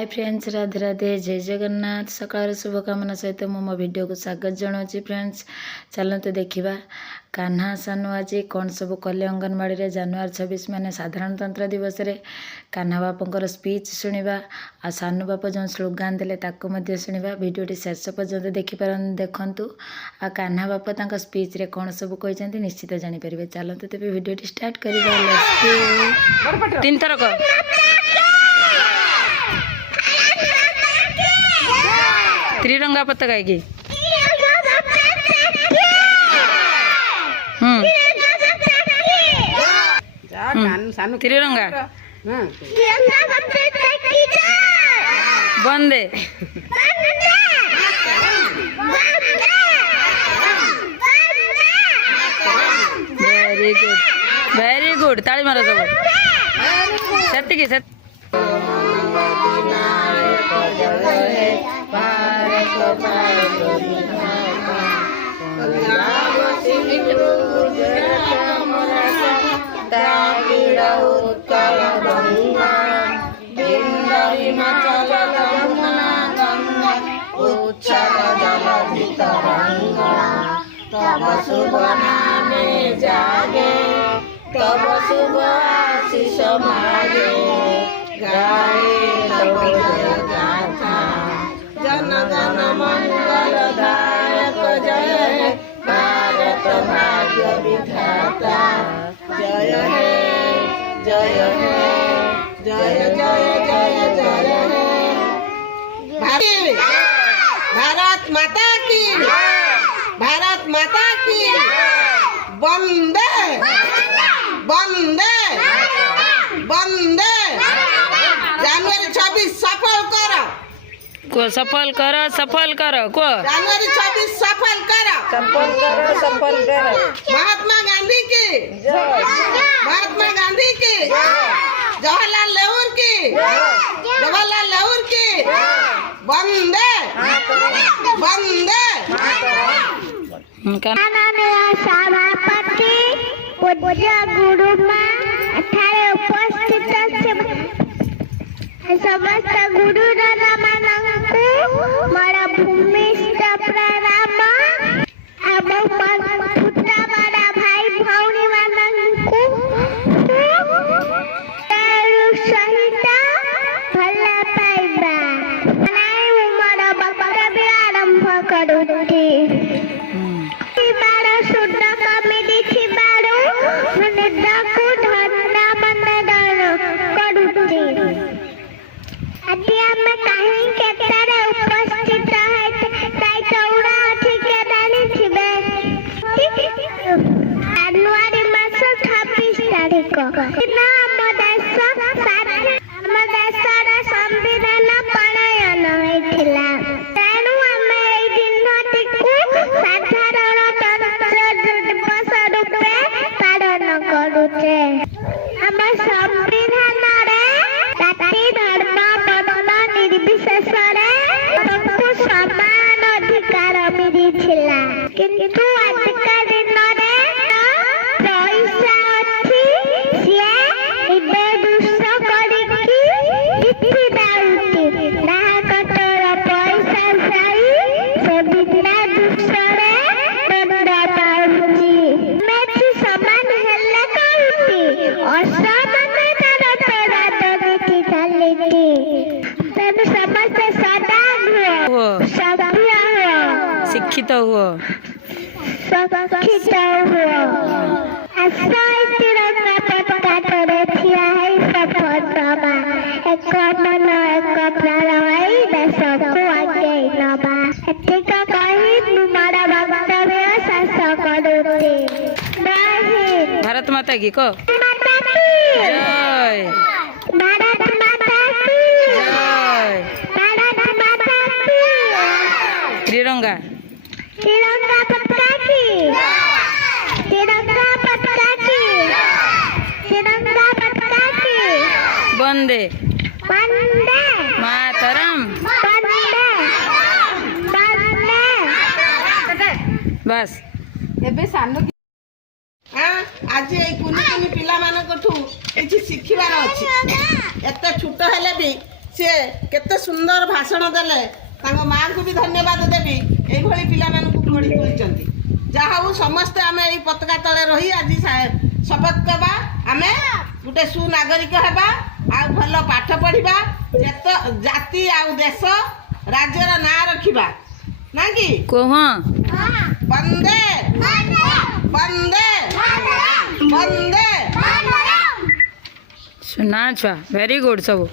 Hi friends, Radhe Radhe, जय जगन्नाथ। सकाळ शुभकामना सहित मो वीडियो को स्वागत जनाऊँगी। फ्रेंड्स चलते देखा कान्हा सानू आज कौन सब कले अंगनवाड़ी जानुआरी 26 मैंने साधारणतंत्र दिवस रे कान्हा बापर स्पीच शुणा आ सानू बाप जो स्लोगान देले ताको शुणा। भिडियोटी शेष पर्यंत देखिपार देखु आ कान्हा बाप तक स्पीच रे कौन सब कहते निश्चित जानीपर। चलते तेज भिडियोटी स्टार्ट करवा। 3 थरक त्रिरंगा पताका की त्रिरंगा वंदे वेरी गुड ताली मारो सब सेतिकी से तब शुभ नामे जागे तब शुभ आशीष मागे गाए तब जय गाथा जन जन मंगल दायक जय भारत भाग्य विधाता जय हे जय हे जय जय जय जय हे भारत माता की भारत माता की वंदे वंदे वंदे। जनवरी 26 सफल करो को सफल करो को जनवरी 26 सफल करो महात्मा गांधी की महात्मा गांधी की जवाहरलाल नेहरू की जवाहरलाल नेहरू की वंदे वंदे। सभापति पूज्य गुरुमा एठारे उपस्थित समस्त गुरुजन मानकु मोर भूमिष्ठ प्रणाम एवं छोटा बड़ा भाई भौणी मानकु सहित भल पाइबा मोर वक्तव्य आरंभ करुछि। किंतु आजका दिन पैसा अच्छी सी दुष्ट करके पैसा सही से बिना दुष्टरे दंड पाउची मैं समान हेल्ला करूती असमान तार तोड़ा देखी चलेगी तेन समस्त सदा हुओ सभ्य हुओ शिक्षित हुओ शिक्षित हुओ आश्रय तिरंगा पताका तोड़े छिया है सफलता एक मन एक प्राण देश को आगे नबा ठीक कही तुम्हारा वक्तव्य शासक करूते नहीं। भारत माता की को माता की जय भारत माता की जय भारत माता की त्रिरंगा तिरंगा पताका की तिरंगा पताका की तिरंगा पताका की वंदे वंदे मातरम वंदे वंदे। बस एबे सानु आज कुनि कुनि पिला मानकठू किछि शिखिबार अछि एते छुट हेले भी ସିଏ କେତେ ସୁନ୍ଦର ଭାଷଣ ଦେଲେ। ତାଙ୍କ ମାଆଙ୍କୁ ବି ଧନ୍ୟବାଦ ଦେବି ଏଇଭଳି ପିଲାମାନଙ୍କୁ ଗଢ଼ି ତୋଳିଛନ୍ତି। ଯାହା ହଉ ସମସ୍ତେ ଆମେ ଏଇ ପତାକା ତଳେ ରହି ଆଜି ଶପଥ ଦେବା ଆମେ ଗୋଟେ ସୁନାଗରିକ ହେବା ଆଉ ଭଲ ପାଠ ପଢ଼ିବା ଜାତି ଆଉ ଦେଶ ରାଜ୍ୟର ନାଁ ରଖିବା ନା କି? କୁହ ବନ୍ଦେ ବନ୍ଦେ ବନ୍ଦେ। ସୁନା ଛୁଆ ଭେରି ଗୁଡ୍ ସବୁ।